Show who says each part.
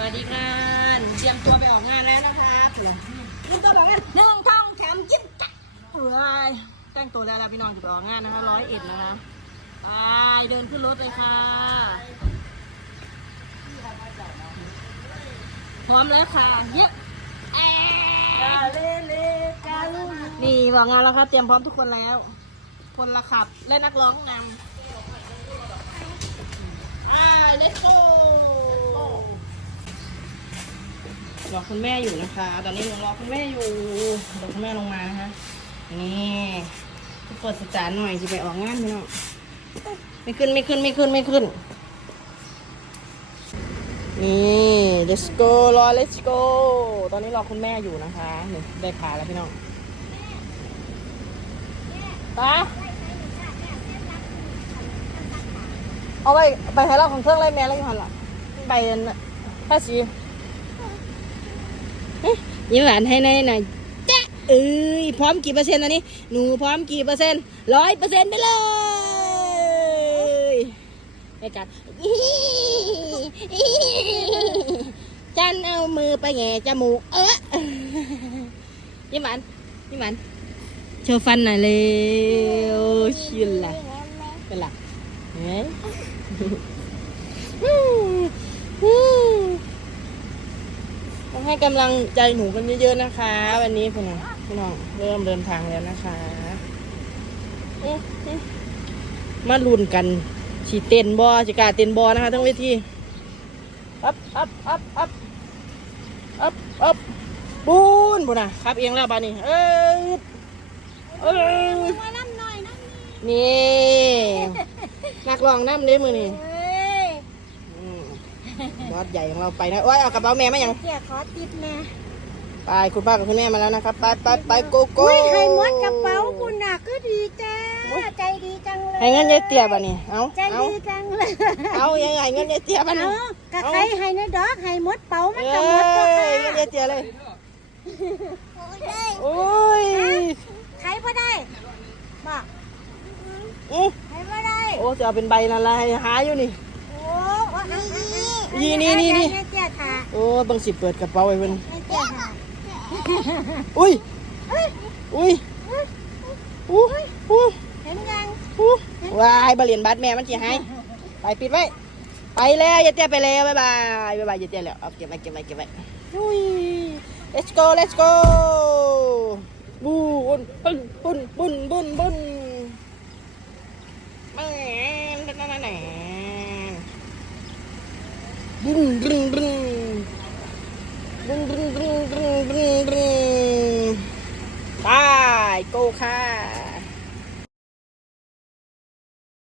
Speaker 1: วัสดีค่ะหนูเตรียมตัวไปออกงานแล้วนะคะเผื่อเตรียมตัวไปออกงานหนึ่งทองแถมจิ้มจักเผื่อแต่งตัวแล้วแล้วพี่น้องจะไปออกงานนะคะร้อยเอ็ดนะคะไปเดินขึ้นรถเลยค่ะพร้อมแล้วค่ะเยอะแอะนี่วางงานแล้วครับเตรียมพร้อมทุกคนแล้ว คนละขับและนักร้องนำอ่า let's go รอคุณแม่อยู่นะคะ ตอนนี้หนูรอคุณแม่อยู่เดี๋ยวคุณแม่ลงมานะคะนี่เปิดสจานหน่อยจะไปออกงานพี่น้องไม่ขึ้นไม่ขึ้นไม่ขึ้นไม่ขึ้น นี่ let's go รอ let's go ตอนนี้รอคุณแม่อยู่นะคะนี่ได้ขาแล้วพี่น้องไปะเอาไปไปให้เราของเครื่องไรแม่แล้วอยู่หันละไปภาษี ยิ้มหวานให้ในหน่อยจ๊ะเอ้ยพร้อมกี่เปอร์เซ็นต์อันนี้ หนูพร้อมกี่เปอร์เซ็นต์ร้อยเปอร์เซ็นต์ไปเลยไปกัดฉันเอามือไปแหง่จมูก เออยิ้มหวานยิ้มหวานโชว์ฟันหน่อยเร็วชิลล่ะเป็นล่ะเฮ้ย ต้อง ให้กำลังใจหนูกันเยอะๆนะคะ วันนี้พี่น้องพี่น้องเริ่มเดินทางแล้วนะคะอื้อหือมาลุ้นกันสีเต้นบอสิกล้าเต้นบอนะคะทั้งเวทีอัพอัพอัพอัพอัพอัพบูนบุน่ะครับเองแล้วบานี่เออเออ
Speaker 2: มาน้ำหน่อยน้ำนี่
Speaker 1: นี่นักร้องน้ำเด้มือนี่
Speaker 2: เฮ้ย
Speaker 1: อืมบ อสใหญ่ของเราไปนะโอ้ยเอากระเป๋าแม่มายัง
Speaker 2: เกียขอติดแน่
Speaker 1: ไปคุณป้ากับคุณแม่มาแล้วนะครับ ไปไปไปโกโก้
Speaker 2: อุ้ยให้มดกระเป๋าคุณน่ะก็ดีจ้าใจดีจังเลย
Speaker 1: ให้เงินยายเตี้ยบานี่เอา
Speaker 2: ใจดีจังเลย
Speaker 1: เอายังไงเงินยายเตี้ยบานี่
Speaker 2: เอากะใครให้ในดอกให้มดเป๋ามันก็หมดตัวย
Speaker 1: เงินยายเตี้ยเลยโอ้ย
Speaker 2: ใครบ่ได้บอก
Speaker 1: อื้อ
Speaker 2: ใครบ่ได้
Speaker 1: โอ้จะเอาเป็นใบนั่นละให้หาอยู่นี่
Speaker 2: โอ้ว่าอันนี้
Speaker 1: นี่นี่นี่นี่
Speaker 2: ให้เจ้าค่ะ
Speaker 1: โอ้เบังสิเปิดกระเป๋าไว้เพิ่น
Speaker 2: ให้เจ้าค่ะ
Speaker 1: อุ้ยอุ้ยอู้อู้
Speaker 2: เห็นยัง
Speaker 1: อู้วายบาเหรียญบาทแม่มันจีให้ไปปิดไว้ ไปแล้วอย่าเตี้ยไปแล้วบ๊ายบายบ๊ายบายอย่าเตี้ยแล้วเอาเก็บไว้เก็บไว้เก็บไว้อุ้ย let's go let's go บูนบุนบุนบุนบุน Брун, брун, брун.